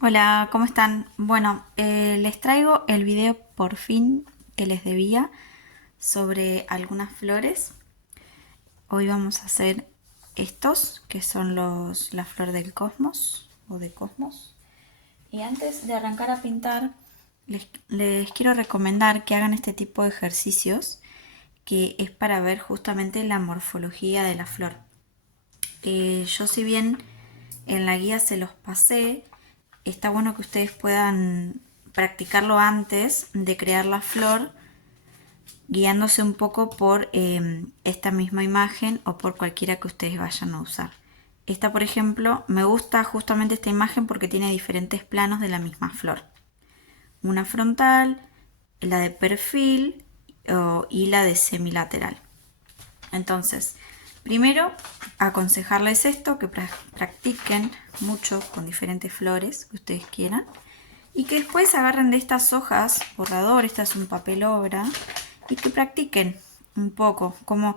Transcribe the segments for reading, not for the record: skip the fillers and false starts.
Hola, ¿cómo están? Bueno, les traigo el video por fin que les debía sobre algunas flores. Hoy vamos a hacer estos, que son la flor del cosmos o de cosmos. Y antes de arrancar a pintar, les quiero recomendar que hagan este tipo de ejercicios, que es para ver justamente la morfología de la flor. Yo si bien en la guía se los pasé, está bueno que ustedes puedan practicarlo antes de crear la flor, guiándose un poco por esta misma imagen o por cualquiera que ustedes vayan a usar. Esta, por ejemplo, me gusta justamente esta imagen porque tiene diferentes planos de la misma flor. Una frontal, la de perfil y la de semilateral. Entonces, primero aconsejarles esto, que practiquen mucho con diferentes flores que ustedes quieran y que después agarren de estas hojas borrador, esta es un papel obra, y que practiquen un poco cómo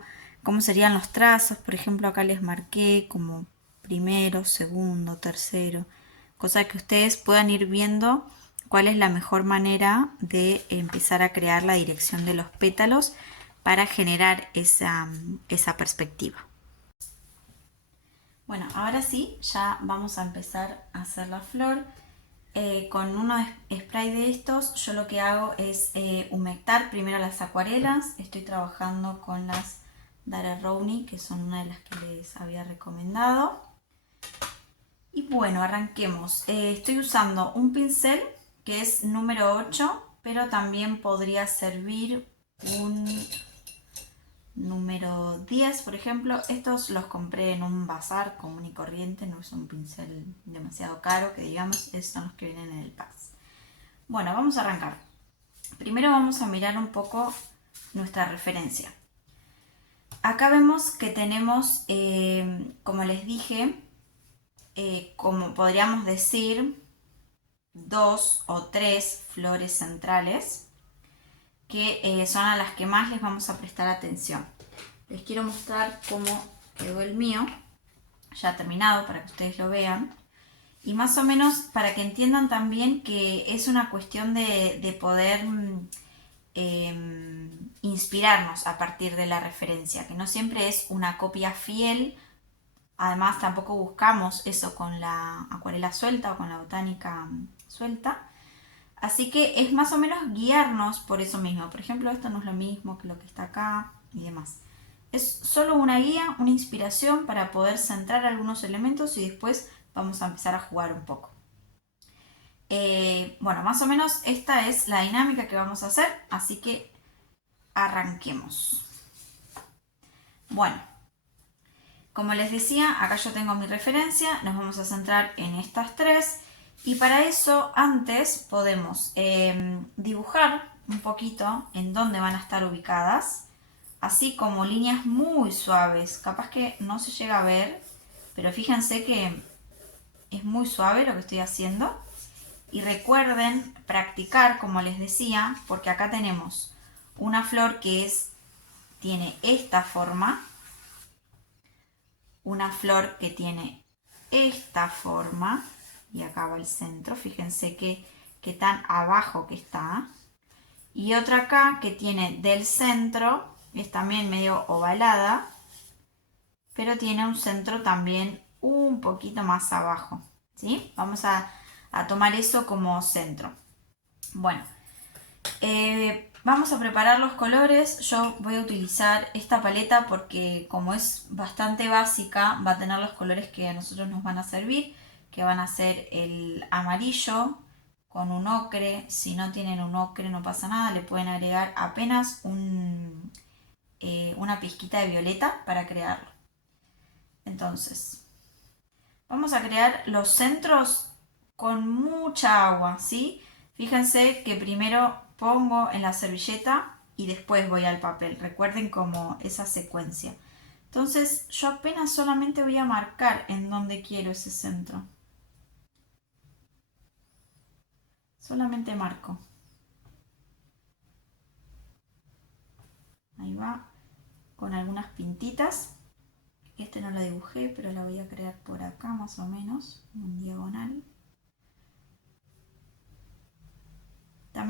serían los trazos. Por ejemplo, acá les marqué como primero, segundo, tercero, cosa que ustedes puedan ir viendo cuál es la mejor manera de empezar a crear la dirección de los pétalos para generar esa perspectiva. Bueno, ahora sí, ya vamos a empezar a hacer la flor. Con uno spray de estos, yo lo que hago es humectar primero las acuarelas. Estoy trabajando con las Dara Rowney, que son una de las que les había recomendado. Y bueno, arranquemos. Estoy usando un pincel que es número 8, pero también podría servir un número 10, por ejemplo. Estos los compré en un bazar común y corriente, no es un pincel demasiado caro, que digamos, son los que vienen en el pack. Bueno, vamos a arrancar. Primero vamos a mirar un poco nuestra referencia. Acá vemos que tenemos, como les dije, como podríamos decir, dos o tres flores centrales que son a las que más les vamos a prestar atención. Les quiero mostrar cómo quedó el mío, ya terminado, para que ustedes lo vean. Y más o menos para que entiendan también que es una cuestión de poder inspirarnos a partir de la referencia, que no siempre es una copia fiel. Además tampoco buscamos eso con la acuarela suelta o con la botánica suelta. Así que es más o menos guiarnos por eso mismo. Por ejemplo, esto no es lo mismo que lo que está acá y demás. Es solo una guía, una inspiración para poder centrar algunos elementos y después vamos a empezar a jugar un poco. Bueno, más o menos esta es la dinámica que vamos a hacer, así que arranquemos. Bueno, como les decía, acá yo tengo mi referencia, nos vamos a centrar en estas tres y para eso antes podemos dibujar un poquito en dónde van a estar ubicadas, así como líneas muy suaves, capaz que no se llega a ver, pero fíjense que es muy suave lo que estoy haciendo. Y recuerden practicar, como les decía, porque acá tenemos una flor que tiene esta forma, una flor que tiene esta forma, y acá va el centro, fíjense que tan abajo que está, y otra acá que tiene del centro, es también medio ovalada, pero tiene un centro también un poquito más abajo, ¿sí? Vamos a tomar eso como centro. Bueno, vamos a preparar los colores. Yo voy a utilizar esta paleta porque como es bastante básica, va a tener los colores que a nosotros nos van a servir, que van a ser el amarillo con un ocre. Si no tienen un ocre no pasa nada, le pueden agregar apenas una pizquita de violeta para crearlo. Entonces, vamos a crear los centros con mucha agua, ¿sí? Fíjense que primero pongo en la servilleta y después voy al papel. Recuerden como esa secuencia. Entonces yo apenas solamente voy a marcar en dónde quiero ese centro. Solamente marco. Ahí va. Con algunas pintitas. Este no lo dibujé, pero la voy a crear por acá más o menos. En diagonal.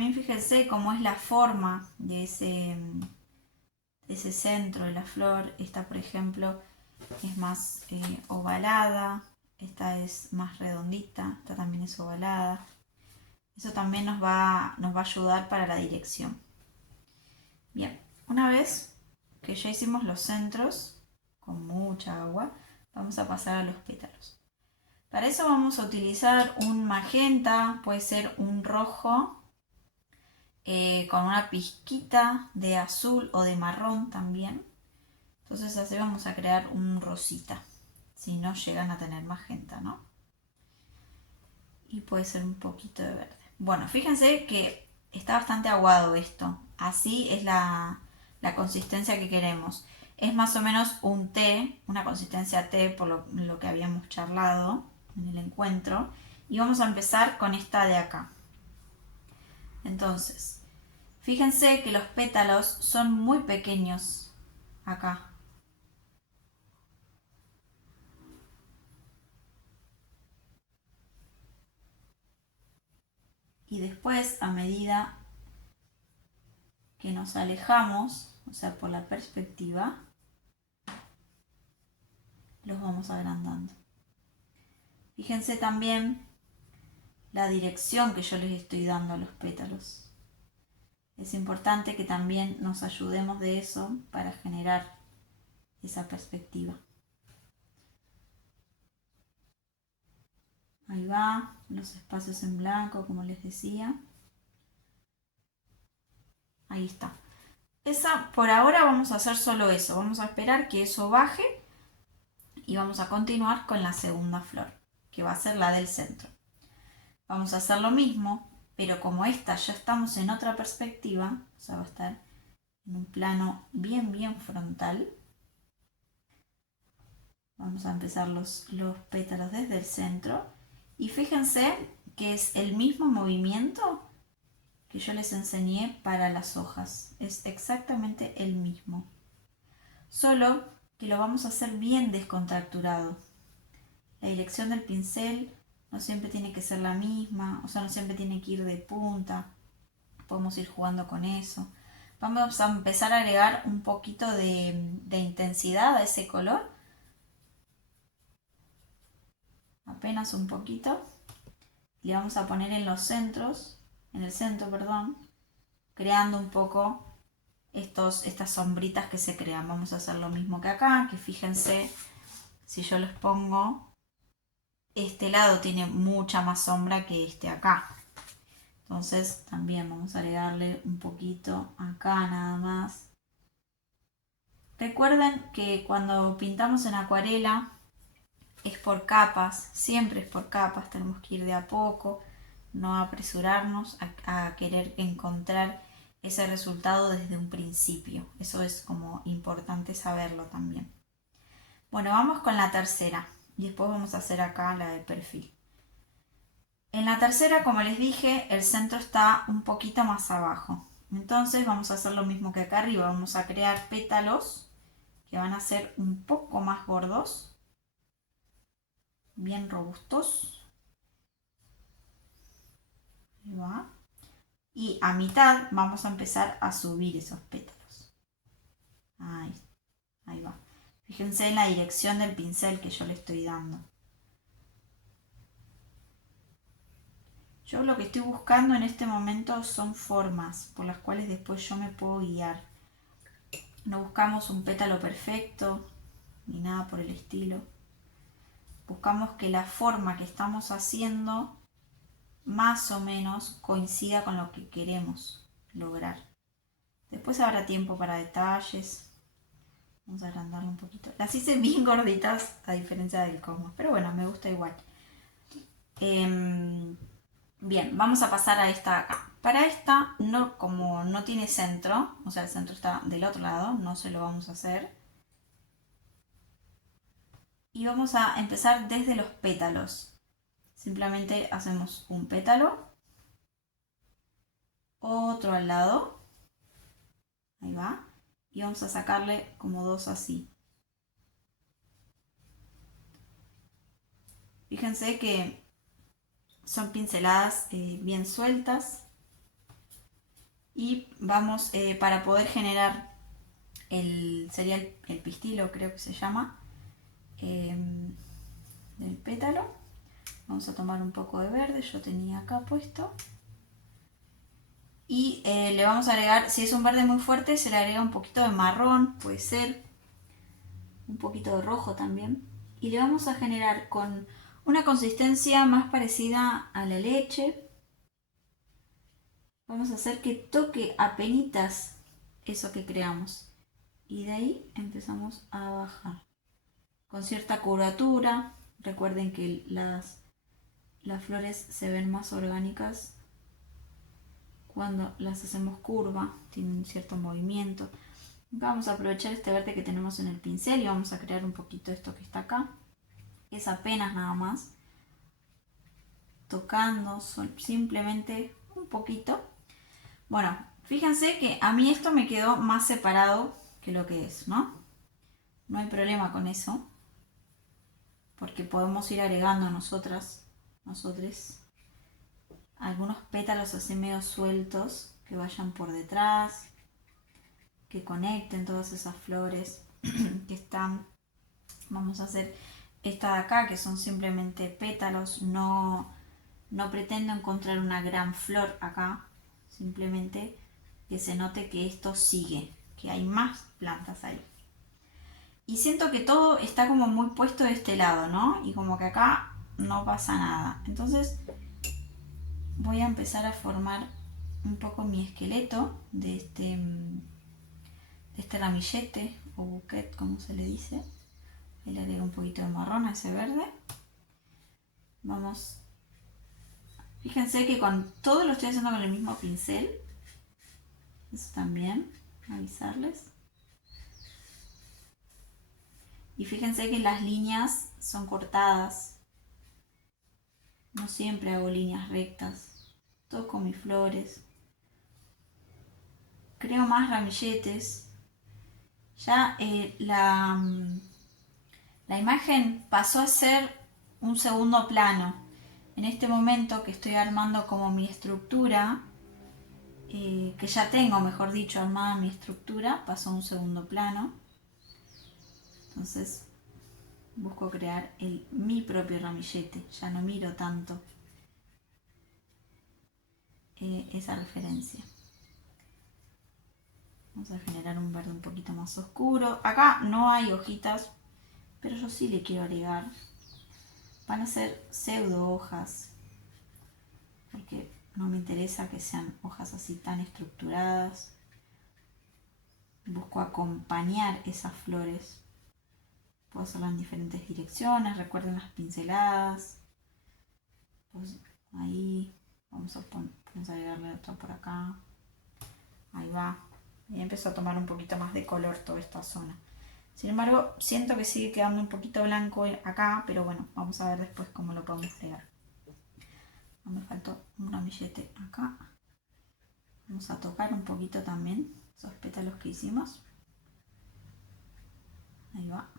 también fíjense cómo es la forma de ese centro de la flor. Esta, por ejemplo, es más ovalada, esta es más redondita, esta también es ovalada. Eso también nos va a ayudar para la dirección. Bien, una vez que ya hicimos los centros con mucha agua, vamos a pasar a los pétalos. Para eso vamos a utilizar un magenta, puede ser un rojo, con una pizquita de azul o de marrón también. Entonces así vamos a crear un rosita, si no llegan a tener magenta, ¿no? Y puede ser un poquito de verde. Bueno, fíjense que está bastante aguado esto. Así es la consistencia que queremos. Es más o menos un té, una consistencia té por lo que habíamos charlado en el encuentro. Y vamos a empezar con esta de acá. Entonces, fíjense que los pétalos son muy pequeños acá. Y después, a medida que nos alejamos, o sea, por la perspectiva, los vamos agrandando. Fíjense también la dirección que yo les estoy dando a los pétalos. Es importante que también nos ayudemos de eso para generar esa perspectiva. Ahí va, los espacios en blanco, como les decía. Ahí está. Por ahora vamos a hacer solo eso. Vamos a esperar que eso baje y vamos a continuar con la segunda flor, que va a ser la del centro. Vamos a hacer lo mismo, pero como esta ya estamos en otra perspectiva, o sea, va a estar en un plano bien frontal. Vamos a empezar los pétalos desde el centro. Y fíjense que es el mismo movimiento que yo les enseñé para las hojas. Es exactamente el mismo. Solo que lo vamos a hacer bien descontracturado. La dirección del pincel no siempre tiene que ser la misma, o sea, no siempre tiene que ir de punta. Podemos ir jugando con eso. Vamos a empezar a agregar un poquito de intensidad a ese color. Apenas un poquito. Le vamos a poner en los centros, en el centro, perdón, creando un poco estas sombritas que se crean. Vamos a hacer lo mismo que acá, que fíjense, si yo les pongo, este lado tiene mucha más sombra que este acá. Entonces también vamos a agregarle un poquito acá nada más. Recuerden que cuando pintamos en acuarela es por capas, siempre es por capas, tenemos que ir de a poco, no apresurarnos a querer encontrar ese resultado desde un principio. Eso es como importante saberlo también. Bueno, vamos con la tercera y después vamos a hacer acá la de perfil. En la tercera, como les dije, el centro está un poquito más abajo. Entonces vamos a hacer lo mismo que acá arriba. Vamos a crear pétalos que van a ser un poco más gordos, bien robustos. Ahí va. Y a mitad vamos a empezar a subir esos pétalos. Ahí va. Fíjense en la dirección del pincel que yo le estoy dando. Yo lo que estoy buscando en este momento son formas por las cuales después yo me puedo guiar. No buscamos un pétalo perfecto ni nada por el estilo. Buscamos que la forma que estamos haciendo más o menos coincida con lo que queremos lograr. Después habrá tiempo para detalles. Vamos a agrandarlo un poquito. Las hice bien gorditas a diferencia del Cosmos, pero bueno, me gusta igual. Bien, vamos a pasar a esta acá. Para esta, como no tiene centro, o sea, el centro está del otro lado, no se lo vamos a hacer. Y vamos a empezar desde los pétalos. Simplemente hacemos un pétalo, otro al lado, ahí va, y vamos a sacarle como dos así. Fíjense que son pinceladas bien sueltas. Y vamos, para poder generar sería el pistilo, creo que se llama, del pétalo. Vamos a tomar un poco de verde, yo tenía acá puesto. Y le vamos a agregar, si es un verde muy fuerte, se le agrega un poquito de marrón, puede ser, un poquito de rojo también. Y le vamos a generar con una consistencia más parecida a la leche. Vamos a hacer que toque apenitas eso que creamos. Y de ahí empezamos a bajar. Con cierta curvatura. Recuerden que las flores se ven más orgánicas cuando las hacemos curva, tienen un cierto movimiento. Vamos a aprovechar este verde que tenemos en el pincel y vamos a crear un poquito esto que está acá. Es apenas nada más, tocando simplemente un poquito. Bueno, fíjense que a mí esto me quedó más separado que lo que es, ¿no? No hay problema con eso, porque podemos ir agregando nosotros algunos pétalos así medio sueltos que vayan por detrás, que conecten todas esas flores que están. Vamos a hacer esta de acá, que son simplemente pétalos. No pretendo encontrar una gran flor acá, simplemente que se note que esto sigue, que hay más plantas ahí. Y siento que todo está como muy puesto de este lado, ¿no? Y como que acá no pasa nada. Entonces voy a empezar a formar un poco mi esqueleto de este ramillete o bouquet, como se le dice. Ahí le agrego un poquito de marrón a ese verde. Vamos. Fíjense que con todo lo estoy haciendo con el mismo pincel. Eso también, avisarles. Y fíjense que las líneas son cortadas. No siempre hago líneas rectas. Todo con mis flores. Creo más ramilletes. Ya la imagen pasó a ser un segundo plano. En este momento que estoy armando como mi estructura, que ya tengo, mejor dicho, armada mi estructura, pasó a un segundo plano. Entonces busco crear mi propio ramillete, ya no miro tanto esa referencia. Vamos a generar un verde un poquito más oscuro. Acá no hay hojitas, pero yo sí le quiero agregar. Van a ser pseudo hojas, porque no me interesa que sean hojas así tan estructuradas. Busco acompañar esas flores. Puedo hacerlo en diferentes direcciones. Recuerden las pinceladas. Pues ahí vamos a agregarle otra por acá. Ahí va. Y empezó a tomar un poquito más de color toda esta zona. Sin embargo, siento que sigue quedando un poquito blanco acá, pero bueno, vamos a ver después cómo lo podemos agregar. Me faltó un ramillete acá. Vamos a tocar un poquito también esos pétalos que hicimos. Ahí va.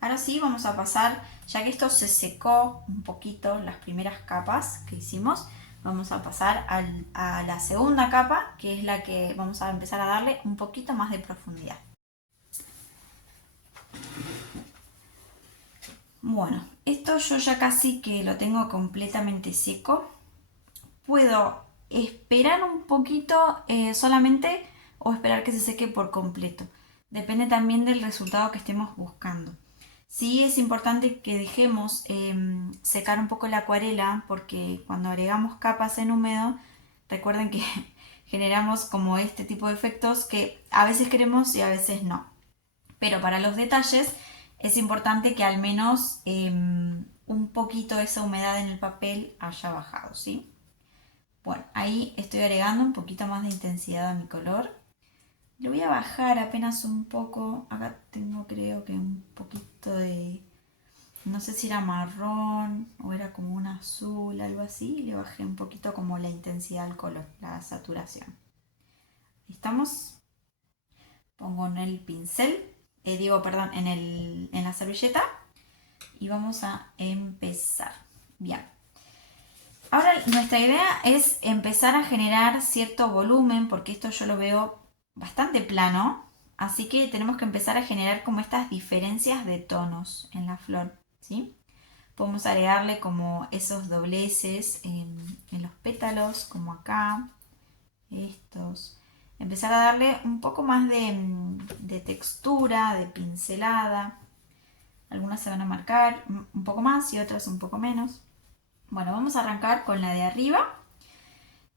Ahora sí vamos a pasar, ya que esto se secó un poquito, las primeras capas que hicimos, vamos a pasar a la segunda capa, que es la que vamos a empezar a darle un poquito más de profundidad. Bueno, esto yo ya casi que lo tengo completamente seco. Puedo esperar un poquito solamente o esperar que se seque por completo. Depende también del resultado que estemos buscando. Sí es importante que dejemos secar un poco la acuarela, porque cuando agregamos capas en húmedo, recuerden que generamos como este tipo de efectos que a veces queremos y a veces no. Pero para los detalles es importante que al menos un poquito de esa humedad en el papel haya bajado, ¿sí? Bueno, ahí estoy agregando un poquito más de intensidad a mi color. Le voy a bajar apenas un poco. Acá tengo creo que un poquito de... No sé si era marrón o era como un azul, algo así. Le bajé un poquito como la intensidad al color, la saturación. ¿Estamos? Pongo en el pincel, en la servilleta. Y vamos a empezar. Bien. Ahora nuestra idea es empezar a generar cierto volumen, porque esto yo lo veo bastante plano, así que tenemos que empezar a generar como estas diferencias de tonos en la flor, ¿sí? Podemos agregarle como esos dobleces en los pétalos, como acá, estos. Empezar a darle un poco más de textura, de pincelada. Algunas se van a marcar un poco más y otras un poco menos. Bueno, vamos a arrancar con la de arriba.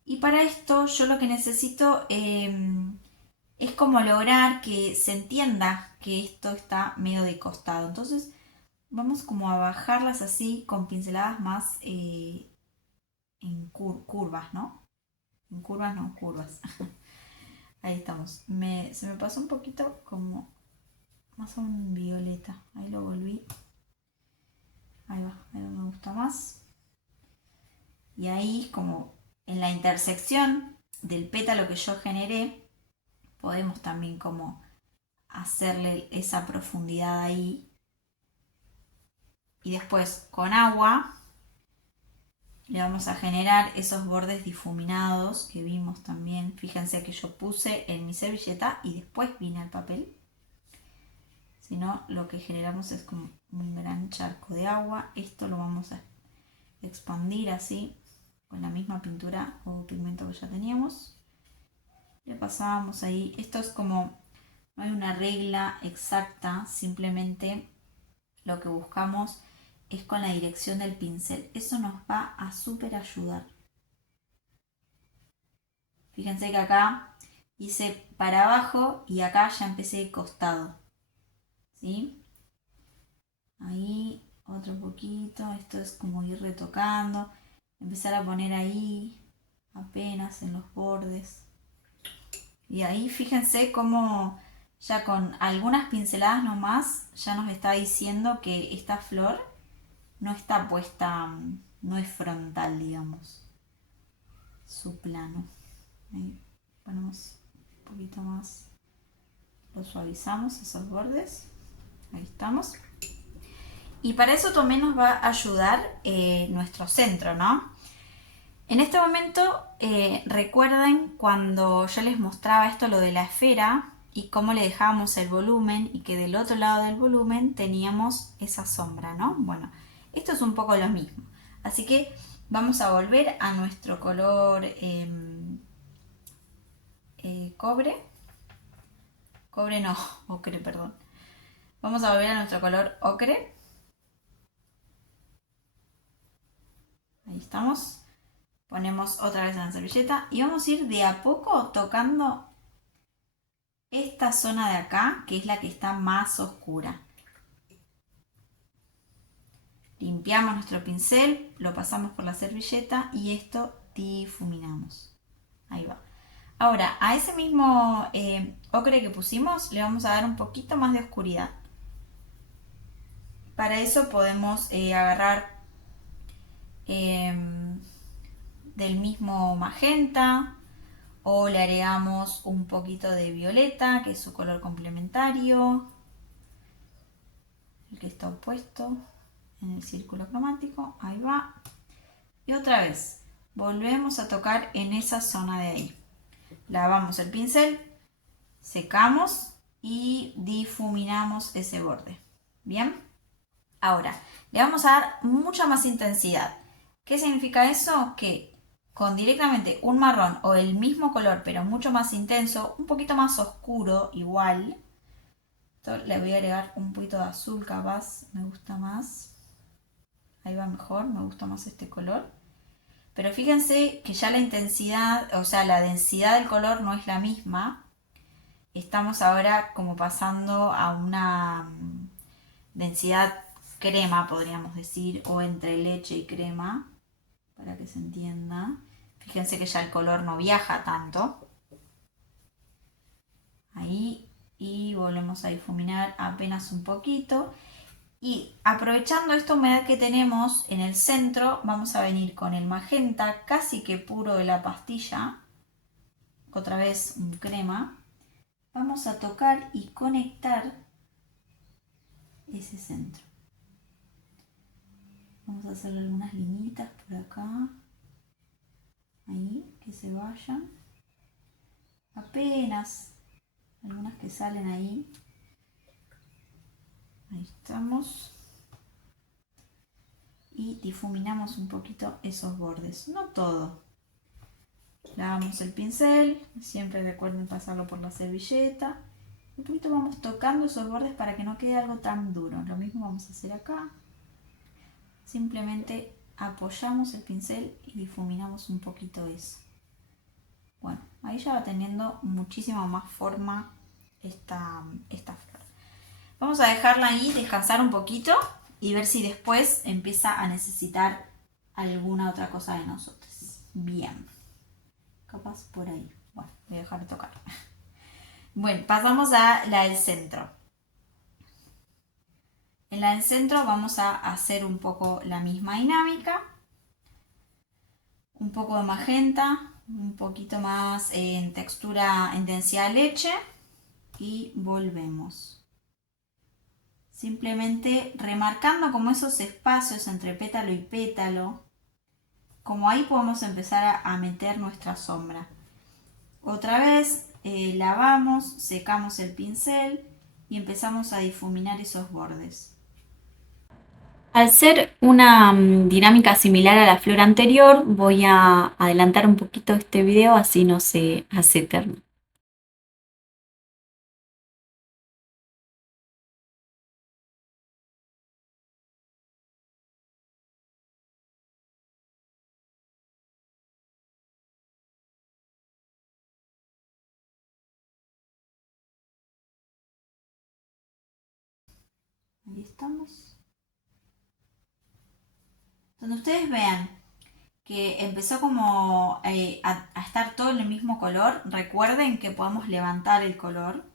Y para esto yo lo que necesito es como lograr que se entienda que esto está medio de costado. Entonces vamos como a bajarlas así con pinceladas más en curvas, ¿no? En curvas, no, curvas. Ahí estamos. Se me pasó un poquito como más a un violeta. Ahí lo volví. Ahí va, ahí me gusta más. Y ahí como en la intersección del pétalo que yo generé, podemos también como hacerle esa profundidad ahí. Y después con agua le vamos a generar esos bordes difuminados que vimos también. Fíjense que yo puse en mi servilleta y después vine al papel. Si no, lo que generamos es como un gran charco de agua. Esto lo vamos a expandir así con la misma pintura o pigmento que ya teníamos. Le pasábamos ahí. Esto es como, no hay una regla exacta, simplemente lo que buscamos es con la dirección del pincel. Eso nos va a súper ayudar. Fíjense que acá hice para abajo y acá ya empecé de costado. ¿Sí? Ahí otro poquito. Esto es como ir retocando. Empezar a poner ahí apenas en los bordes. Y ahí fíjense cómo ya con algunas pinceladas nomás ya nos está diciendo que esta flor no está puesta, no es frontal, digamos, su plano. Ahí ponemos un poquito más, lo suavizamos esos bordes. Ahí estamos. Y para eso también nos va a ayudar nuestro centro, ¿no? En este momento recuerden cuando yo les mostraba esto, lo de la esfera y cómo le dejábamos el volumen y que del otro lado del volumen teníamos esa sombra, ¿no? Bueno, esto es un poco lo mismo. Así que vamos a volver a nuestro color cobre. Cobre no, ocre, perdón. Vamos a volver a nuestro color ocre. Ahí estamos. Ponemos otra vez en la servilleta y vamos a ir de a poco tocando esta zona de acá, que es la que está más oscura. Limpiamos nuestro pincel, lo pasamos por la servilleta y esto difuminamos. Ahí va. Ahora, a ese mismo ocre que pusimos le vamos a dar un poquito más de oscuridad. Para eso podemos agarrar del mismo magenta o le agregamos un poquito de violeta, que es su color complementario, el que está opuesto en el círculo cromático. Ahí va. Y otra vez, volvemos a tocar en esa zona de ahí. Lavamos el pincel, secamos y difuminamos ese borde. Bien, ahora le vamos a dar mucha más intensidad. ¿Qué significa eso? Que con directamente un marrón o el mismo color pero mucho más intenso, un poquito más oscuro igual. Esto le voy a agregar un poquito de azul capaz, me gusta más. Ahí va mejor, me gusta más este color. Pero fíjense que ya la intensidad, o sea, la densidad del color no es la misma. Estamos ahora como pasando a una densidad crema, podríamos decir, o entre leche y crema, para que se entienda. Fíjense que ya el color no viaja tanto. Ahí, y volvemos a difuminar apenas un poquito. Y aprovechando esta humedad que tenemos en el centro, vamos a venir con el magenta casi que puro de la pastilla. Otra vez un crema. Vamos a tocar y conectar ese centro. Vamos a hacerle algunas linitas por acá. ahí, que se vayan. Apenas algunas que salen ahí. Ahí estamos. Y difuminamos un poquito esos bordes, no todo. Lavamos el pincel, siempre recuerden pasarlo por la servilleta. Un poquito vamos tocando esos bordes para que no quede algo tan duro. Lo mismo vamos a hacer acá. Simplemente apoyamos el pincel y difuminamos un poquito eso. Bueno, ahí ya va teniendo muchísima más forma esta flor. Vamos a dejarla ahí descansar un poquito y ver si después empieza a necesitar alguna otra cosa de nosotros. Bien. Capaz por ahí. Bueno, voy a dejar de tocar. Bueno, pasamos a la del centro. En la del centro vamos a hacer un poco la misma dinámica. Un poco de magenta, un poquito más en textura, en densidad leche. Y volvemos. Simplemente remarcando como esos espacios entre pétalo y pétalo. Como ahí podemos empezar a meter nuestra sombra. Otra vez lavamos, secamos el pincel y empezamos a difuminar esos bordes. Al ser una dinámica similar a la flor anterior, voy a adelantar un poquito este video así no se hace eterno. Ahí estamos. Donde ustedes vean que empezó como a estar todo en el mismo color, recuerden que podemos levantar el color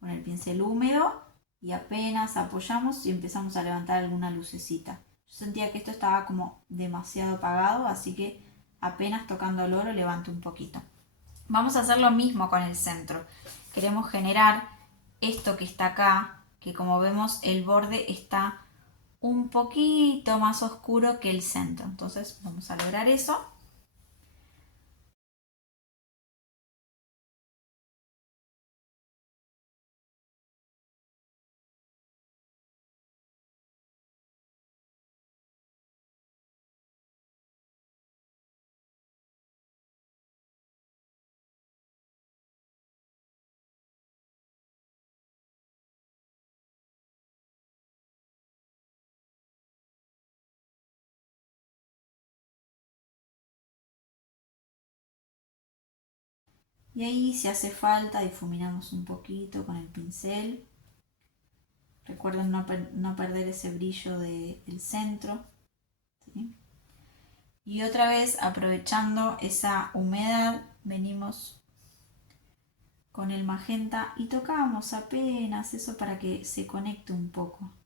con el pincel húmedo y apenas apoyamos y empezamos a levantar alguna lucecita. Yo sentía que esto estaba como demasiado apagado, así que apenas tocándolo lo levanto un poquito. Vamos a hacer lo mismo con el centro. Queremos generar esto que está acá, que como vemos el borde está un poquito más oscuro que el centro. Entonces vamos a lograr eso. Y ahí si hace falta difuminamos un poquito con el pincel. Recuerden no perder ese brillo del centro. ¿Sí? Y otra vez aprovechando esa humedad venimos con el magenta y tocamos apenas eso para que se conecte un poco.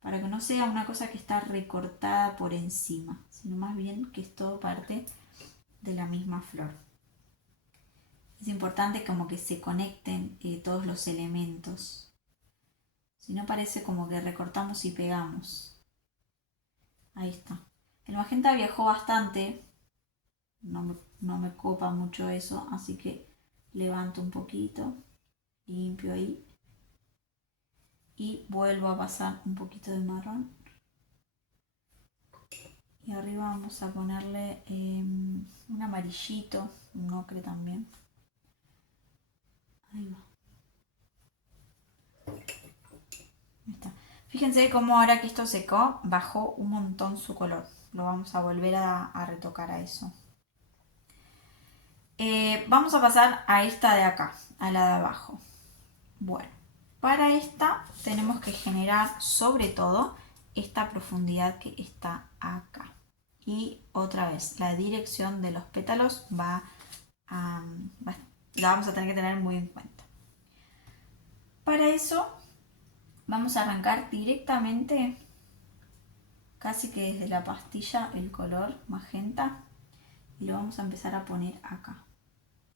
Para que no sea una cosa que está recortada por encima, sino más bien que es todo parte de la misma flor. Es importante como que se conecten todos los elementos. Si no parece como que recortamos y pegamos. Ahí está. El magenta viajó bastante. No me copa mucho eso, así que levanto un poquito, limpio ahí. Y vuelvo a pasar un poquito de marrón. Y arriba vamos a ponerle un amarillito, un ocre también. Ahí va. Ahí está. Fíjense cómo ahora que esto secó, bajó un montón su color. Lo vamos a volver a retocar a eso. Vamos a pasar a esta de acá, a la de abajo. Bueno, para esta tenemos que generar sobre todo esta profundidad que está acá. Y otra vez, la dirección de los pétalos la vamos a tener que tener muy en cuenta. Para eso vamos a arrancar directamente, casi que desde la pastilla, el color magenta y lo vamos a empezar a poner acá,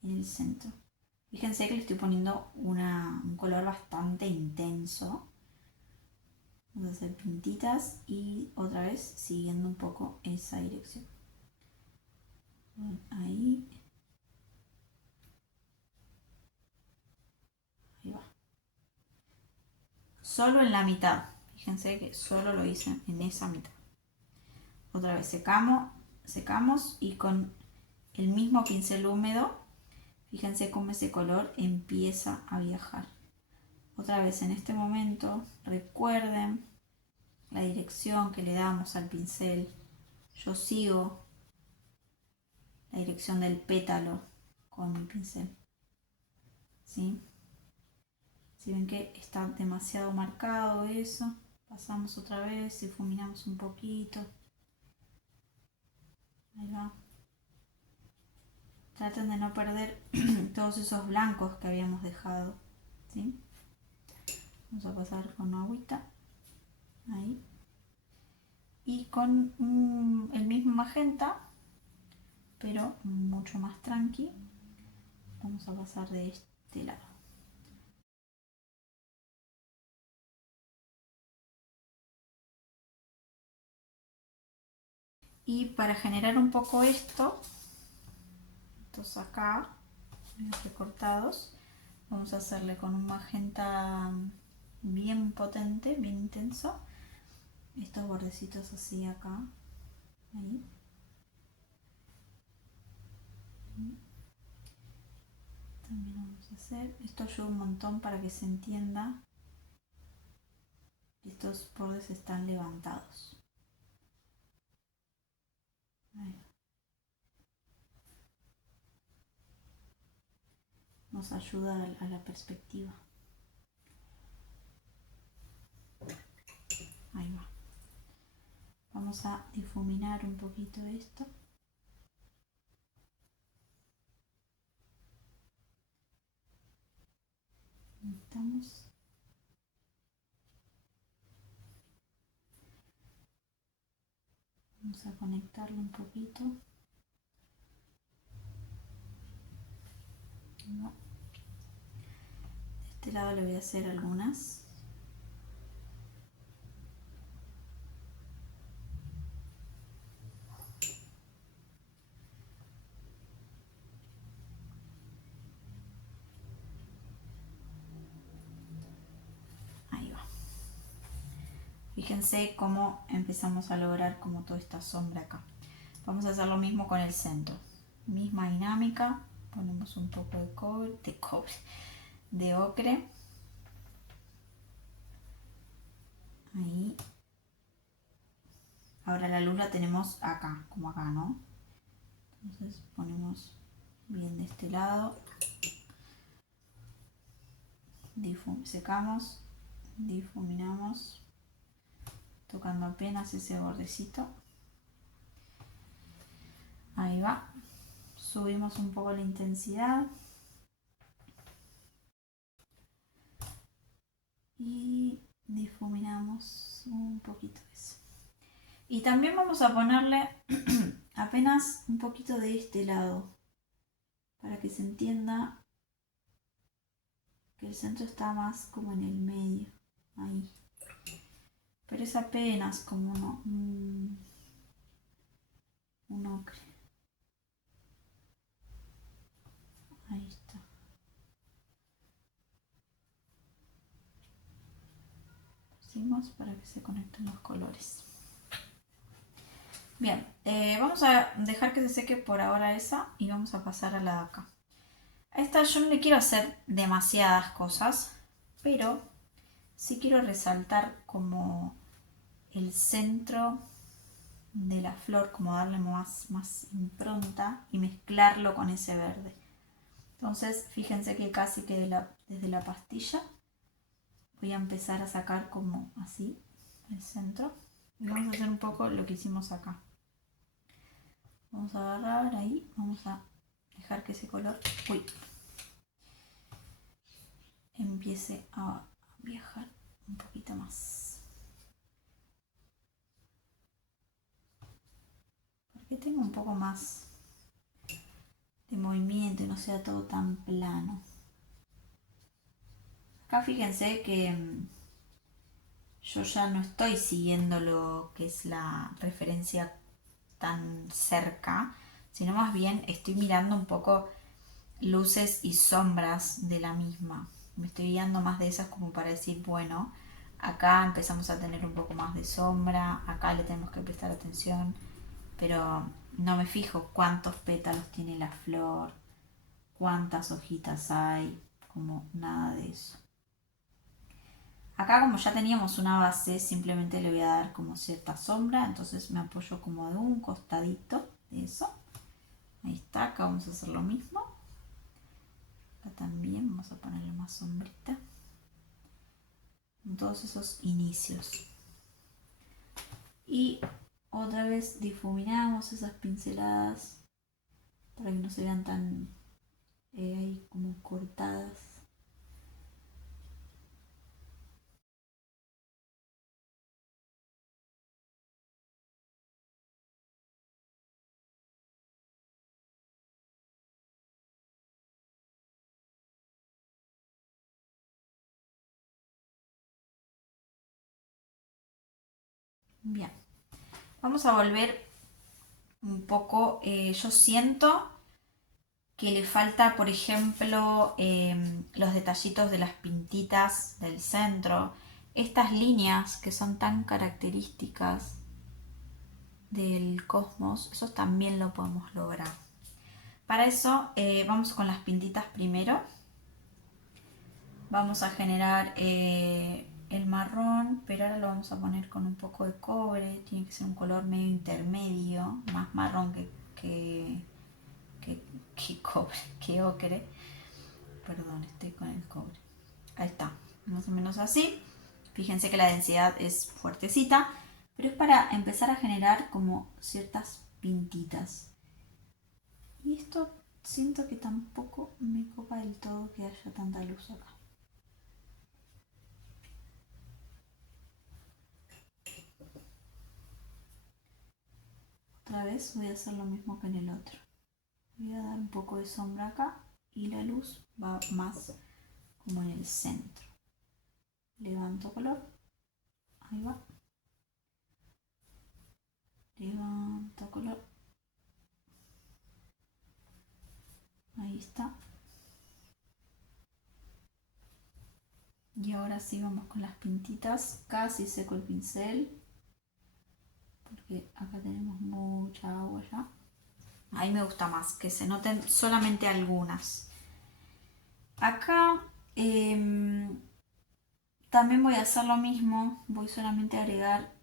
en el centro. Fíjense que le estoy poniendo un color bastante intenso. Vamos a hacer puntitas y otra vez siguiendo un poco esa dirección. Ahí. Ahí va. Solo en la mitad. Fíjense que solo lo hice en esa mitad. Otra vez secamos y con el mismo pincel húmedo, fíjense cómo ese color empieza a viajar. Otra vez en este momento, recuerden la dirección que le damos al pincel. Yo sigo la dirección del pétalo con mi pincel. ¿Sí? Si ven que está demasiado marcado eso, pasamos otra vez, difuminamos un poquito. Ahí va. Traten de no perder todos esos blancos que habíamos dejado. ¿Sí? Vamos a pasar con agüita. Ahí. Y con el mismo magenta, pero mucho más tranqui, vamos a pasar de este lado. Y para generar un poco estos acá, recortados, vamos a hacerle con un magenta bien potente, bien intenso, estos bordecitos así acá, ahí. También vamos a hacer, esto ayuda un montón para que se entienda que estos bordes están levantados. Ahí. Nos ayuda a la perspectiva. Ahí va. Vamos a difuminar un poquito esto. Estamos. Vamos a conectarlo un poquito. No. De este lado le voy a hacer algunas. Ahí va. Fíjense cómo empezamos a lograr como toda esta sombra acá. Vamos a hacer lo mismo con el centro. Misma dinámica. Ponemos un poco de ocre. Ahí. Ahora la luz la tenemos acá, como acá, ¿no? Entonces ponemos bien de este lado. Secamos, difuminamos, tocando apenas ese bordecito. Ahí va. Subimos un poco la intensidad. Y difuminamos un poquito eso. Y también vamos a ponerle apenas un poquito de este lado, para que se entienda que el centro está más como en el medio, ahí. Pero es apenas como un ocre. Ahí está. Pusimos para que se conecten los colores. Bien, vamos a dejar que se seque por ahora esa y vamos a pasar a la de acá. A esta yo no le quiero hacer demasiadas cosas, pero sí quiero resaltar como el centro de la flor, como darle más impronta y mezclarlo con ese verde. Entonces fíjense que casi que desde la pastilla voy a empezar a sacar como así el centro y vamos a hacer un poco lo que hicimos acá. Vamos a agarrar ahí, vamos a dejar que ese color empiece a viajar un poquito más, porque tenga un poco más de movimiento y no sea todo tan plano. Acá fíjense que yo ya no estoy siguiendo lo que es la referencia tan cerca, sino más bien estoy mirando un poco luces y sombras de la misma. Me estoy guiando más de esas como para decir, bueno, acá empezamos a tener un poco más de sombra, acá le tenemos que prestar atención, pero no me fijo cuántos pétalos tiene la flor, cuántas hojitas hay, como nada de eso. Acá como ya teníamos una base, simplemente le voy a dar como cierta sombra, entonces me apoyo como de un costadito de eso. Ahí está, acá vamos a hacer lo mismo. Acá también vamos a ponerle más sombrita. En todos esos inicios. Y otra vez difuminamos esas pinceladas para que no se vean tan ahí como cortadas. Bien, vamos a volver un poco. Yo siento que le falta, por ejemplo, los detallitos de las pintitas del centro, estas líneas que son tan características del cosmos, eso también lo podemos lograr. Para eso vamos con las pintitas primero. Vamos a generar el marrón, pero ahora lo vamos a poner con un poco de cobre. Tiene que ser un color medio intermedio, más marrón que, que, que cobre, que ocre. Perdón, estoy con el cobre. Ahí está, más o menos así. Fíjense que la densidad es fuertecita, pero es para empezar a generar como ciertas pintitas. Y esto siento que tampoco me copa del todo que haya tanta luz acá. Otra vez voy a hacer lo mismo que en el otro. Voy a dar un poco de sombra acá y la luz va más como en el centro. Levanto color. Ahí va. Levanto color. Ahí está. Y ahora sí vamos con las pintitas. Casi seco el pincel. Porque acá tenemos mucha agua ya. Ahí me gusta más, que se noten solamente algunas. Acá también voy a hacer lo mismo. Voy solamente a agregar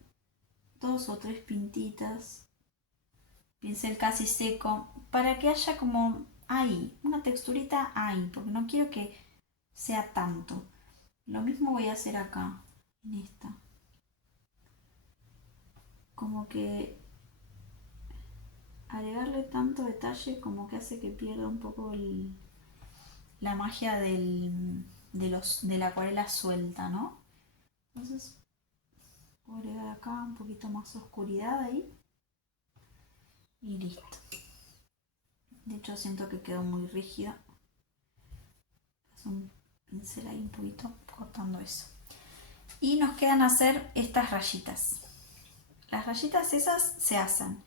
2 o 3 pintitas. Pincel casi seco. Para que haya como ahí, una texturita ahí. Porque no quiero que sea tanto. Lo mismo voy a hacer acá, en esta. Como que agregarle tanto detalle como que hace que pierda un poco la magia de la acuarela suelta, ¿no? Entonces voy a agregar acá un poquito más oscuridad ahí y listo. De hecho siento que quedó muy rígida. Paso un pincel ahí un poquito cortando eso. Y nos quedan hacer estas rayitas. Las rayitas esas se hacen.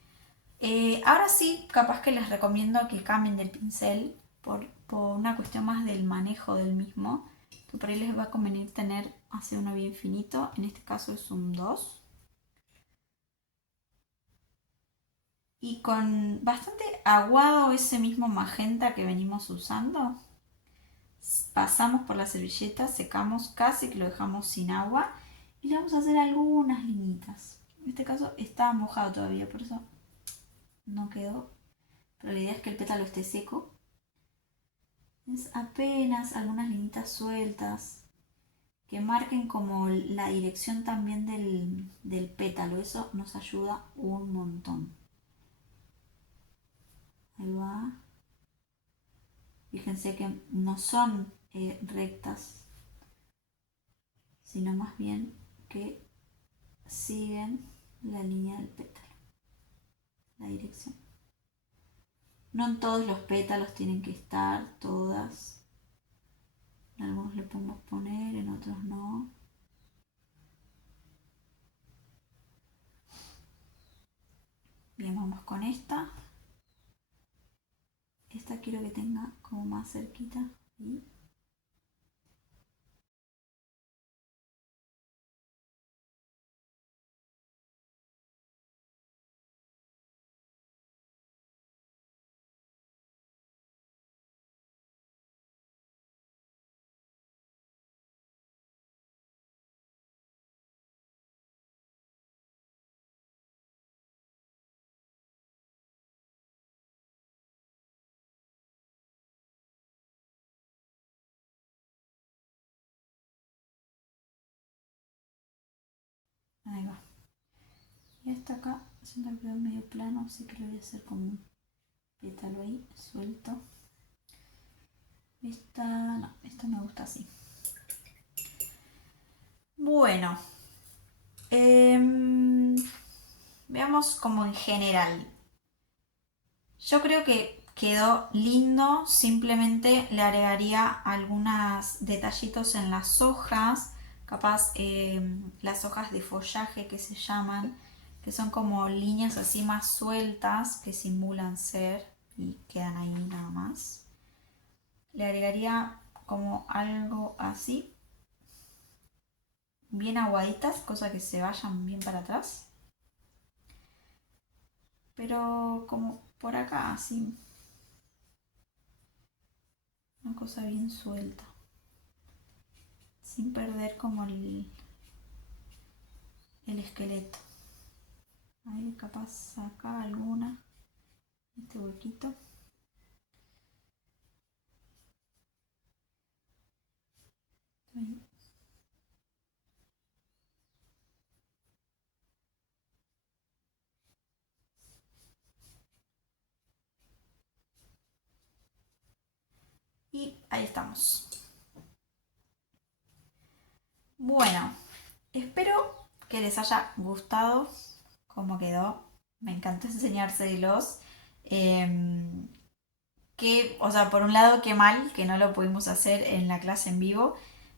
Ahora sí, capaz que les recomiendo que cambien del pincel por una cuestión más del manejo del mismo. Que por ahí les va a convenir tener así uno bien finito. En este caso es un 2. Y con bastante aguado ese mismo magenta que venimos usando, pasamos por la servilleta, secamos casi que lo dejamos sin agua y le vamos a hacer algunas líneas. En este caso está mojado todavía, por eso no quedó. Pero la idea es que el pétalo esté seco. Es apenas algunas líneas sueltas que marquen como la dirección también del pétalo. Eso nos ayuda un montón. Ahí va. Fíjense que no son rectas, sino más bien que siguen la línea del pétalo, la dirección. No en todos los pétalos tienen que estar todas. En algunos le podemos poner, en otros no. Bien, vamos con esta. Esta quiero que tenga como más cerquita. Y ahí va. Y esta acá siento que quedó medio plano, así que lo voy a hacer como un pétalo ahí, suelto. Esta no, esta me gusta así. Bueno, veamos como en general. Yo creo que quedó lindo, simplemente le agregaría algunos detallitos en las hojas, capaz las hojas de follaje que se llaman, que son como líneas así más sueltas que simulan ser y quedan ahí nada más. Le agregaría como algo así, bien aguaditas, cosa que se vayan bien para atrás. Pero como por acá, así, una cosa bien suelta, sin perder como el esqueleto. Ahí capaz acá alguna, este huequito. Ahí. Y ahí estamos. Bueno, espero que les haya gustado cómo quedó. Me encantó enseñárselos. Que, o sea, por un lado, qué mal que no lo pudimos hacer en la clase en vivo,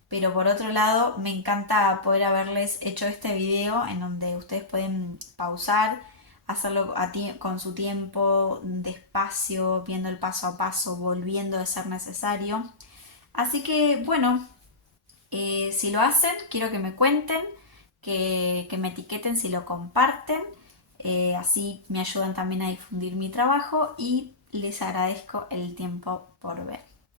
pero por otro lado, me encanta poder haberles hecho este video en donde ustedes pueden pausar, hacerlo con su tiempo, despacio, viendo el paso a paso, volviendo de ser necesario. Así que, bueno, si lo hacen, quiero que me cuenten, que me etiqueten si lo comparten. Así me ayudan también a difundir mi trabajo y les agradezco el tiempo por ver.